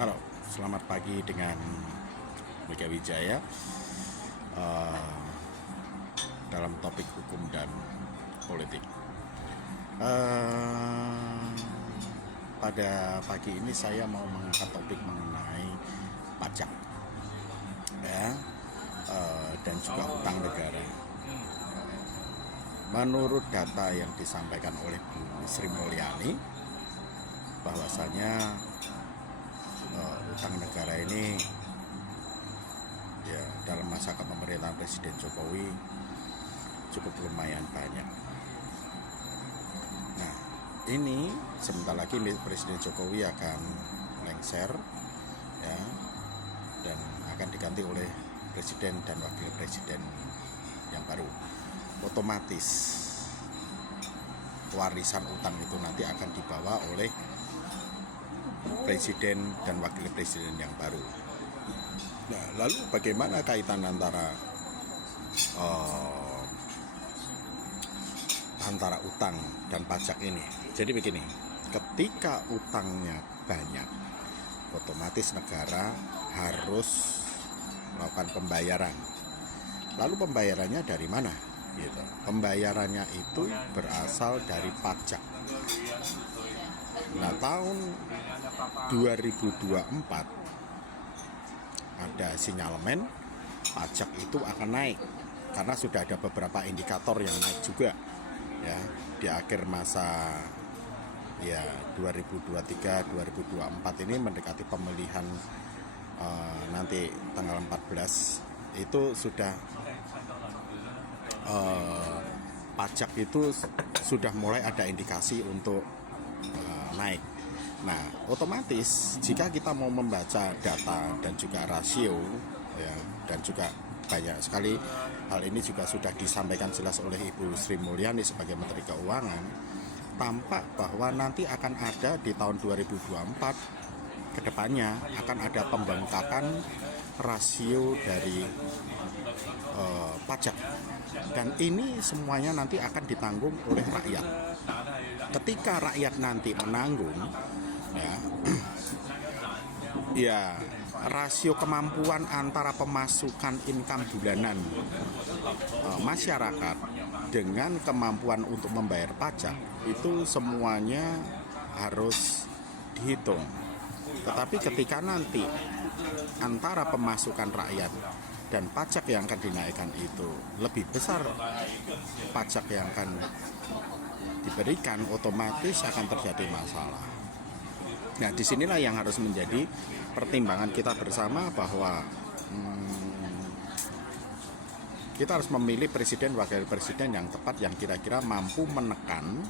Halo, selamat pagi dengan Mega Wijaya dalam topik hukum dan politik. Pada pagi ini saya mau mengangkat topik mengenai pajak, ya, dan juga utang negara. Menurut data yang disampaikan oleh Bu Sri Mulyani, bahwasanya utang negara ini ya dalam masa kepemerintahan Presiden Jokowi cukup lumayan banyak. Nah, ini sebentar lagi Presiden Jokowi akan lengser, ya, dan akan diganti oleh presiden dan wakil presiden yang baru. Otomatis warisan utang itu nanti akan dibawa oleh presiden dan wakil presiden yang baru. Nah, lalu bagaimana kaitan antara utang dan pajak ini? Jadi begini, ketika utangnya banyak, otomatis negara harus melakukan pembayaran. Lalu pembayarannya dari mana? Gitu. Pembayarannya itu berasal dari pajak. Nah, tahun 2024 ada sinyalemen pajak itu akan naik karena sudah ada beberapa indikator yang naik juga, ya, di akhir masa ya 2023-2024 ini mendekati pemilihan nanti tanggal 14 itu sudah pajak itu sudah mulai ada indikasi untuk naik. Nah, otomatis jika kita mau membaca data dan juga rasio, ya, dan juga banyak sekali hal ini juga sudah disampaikan jelas oleh Ibu Sri Mulyani sebagai Menteri Keuangan, tampak bahwa nanti akan ada di tahun 2024 kedepannya akan ada pembengkakan rasio dari pajak, dan ini semuanya nanti akan ditanggung oleh rakyat. Ketika rakyat nanti menanggung, ya, ya rasio kemampuan antara pemasukan income bulanan masyarakat dengan kemampuan untuk membayar pajak itu semuanya harus dihitung. Tetapi ketika nanti antara pemasukan rakyat dan pajak yang akan dinaikkan itu lebih besar pajak yang akan diberikan, otomatis akan terjadi masalah. Nah, disinilah yang harus menjadi pertimbangan kita bersama bahwa kita harus memilih presiden wakil presiden yang tepat, yang kira-kira mampu menekan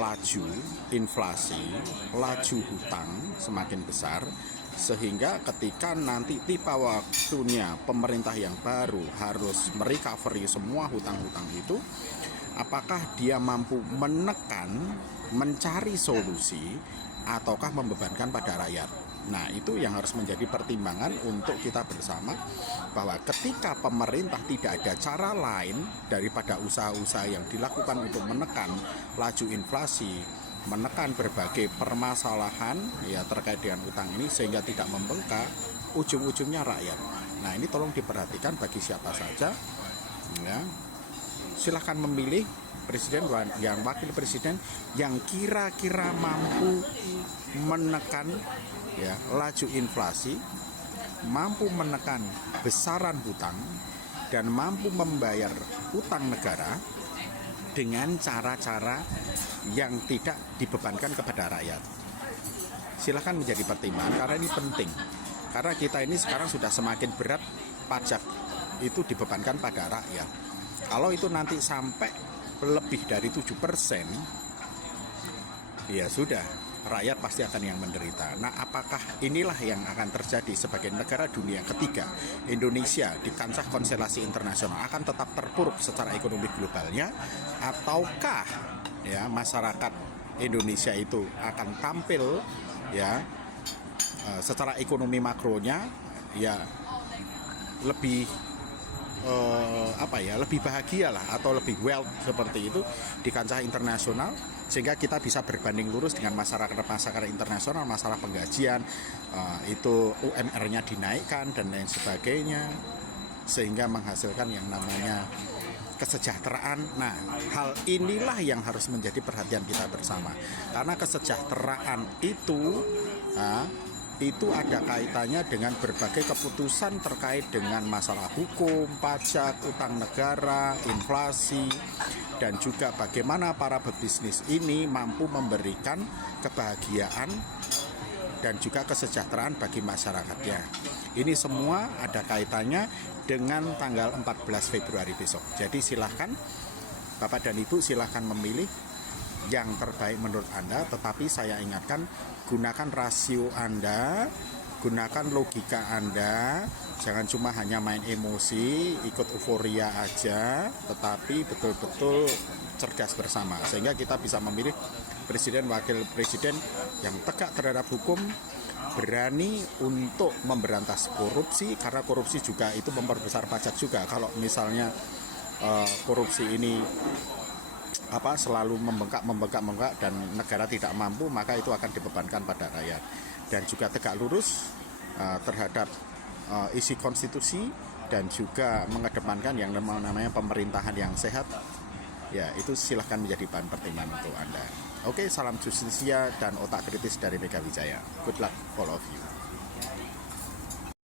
laju inflasi, laju hutang semakin besar, sehingga ketika nanti tiba waktunya pemerintah yang baru harus merecovery semua hutang-hutang itu, apakah dia mampu menekan, mencari solusi, ataukah membebankan pada rakyat. Nah, itu yang harus menjadi pertimbangan untuk kita bersama, bahwa ketika pemerintah tidak ada cara lain daripada usaha-usaha yang dilakukan untuk menekan laju inflasi, menekan berbagai permasalahan ya terkait dengan utang ini sehingga tidak membengkak, ujung-ujungnya rakyat. Nah, ini tolong diperhatikan bagi siapa saja, ya. Silahkan memilih presiden yang wakil presiden yang kira-kira mampu menekan, ya, laju inflasi, mampu menekan besaran hutang, dan mampu membayar hutang negara dengan cara-cara yang tidak dibebankan kepada rakyat. Silahkan menjadi pertimbangan karena ini penting. Karena kita ini sekarang sudah semakin berat pajak itu dibebankan pada rakyat. Kalau itu nanti sampai lebih dari 7%, ya sudah, rakyat pasti akan yang menderita. Nah, apakah inilah yang akan terjadi sebagai negara dunia ketiga? Indonesia di kancah konstelasi internasional akan tetap terpuruk secara ekonomi globalnya, ataukah ya masyarakat Indonesia itu akan tampil, ya, secara ekonomi makronya ya lebih lebih bahagia lah, atau lebih wealth seperti itu di kancah internasional, sehingga kita bisa berbanding lurus dengan masyarakat internasional, masalah penggajian, itu UMR-nya dinaikkan dan lain sebagainya, sehingga menghasilkan yang namanya kesejahteraan. Nah, hal inilah yang harus menjadi perhatian kita bersama, karena kesejahteraan itu ada kaitannya dengan berbagai keputusan terkait dengan masalah hukum, pajak, utang negara, inflasi, dan juga bagaimana para pebisnis ini mampu memberikan kebahagiaan dan juga kesejahteraan bagi masyarakatnya. Ini semua ada kaitannya dengan tanggal 14 Februari besok. Jadi silahkan Bapak dan Ibu silahkan memilih yang terbaik menurut Anda, tetapi saya ingatkan, gunakan rasio Anda, gunakan logika Anda, jangan cuma hanya main emosi, ikut euforia aja, tetapi betul-betul cerdas bersama, sehingga kita bisa memilih presiden, wakil presiden yang tegak terhadap hukum, berani untuk memberantas korupsi, karena korupsi juga itu memperbesar pajak juga. Kalau misalnya korupsi ini selalu membengkak dan negara tidak mampu, maka itu akan dibebankan pada rakyat. Dan juga tegak lurus terhadap isi konstitusi, dan juga mengedepankan yang namanya pemerintahan yang sehat. Ya, itu silahkan menjadi bahan pertimbangan untuk Anda. Oke, salam justisia dan otak kritis dari Mega Wijaya. Good luck all of you.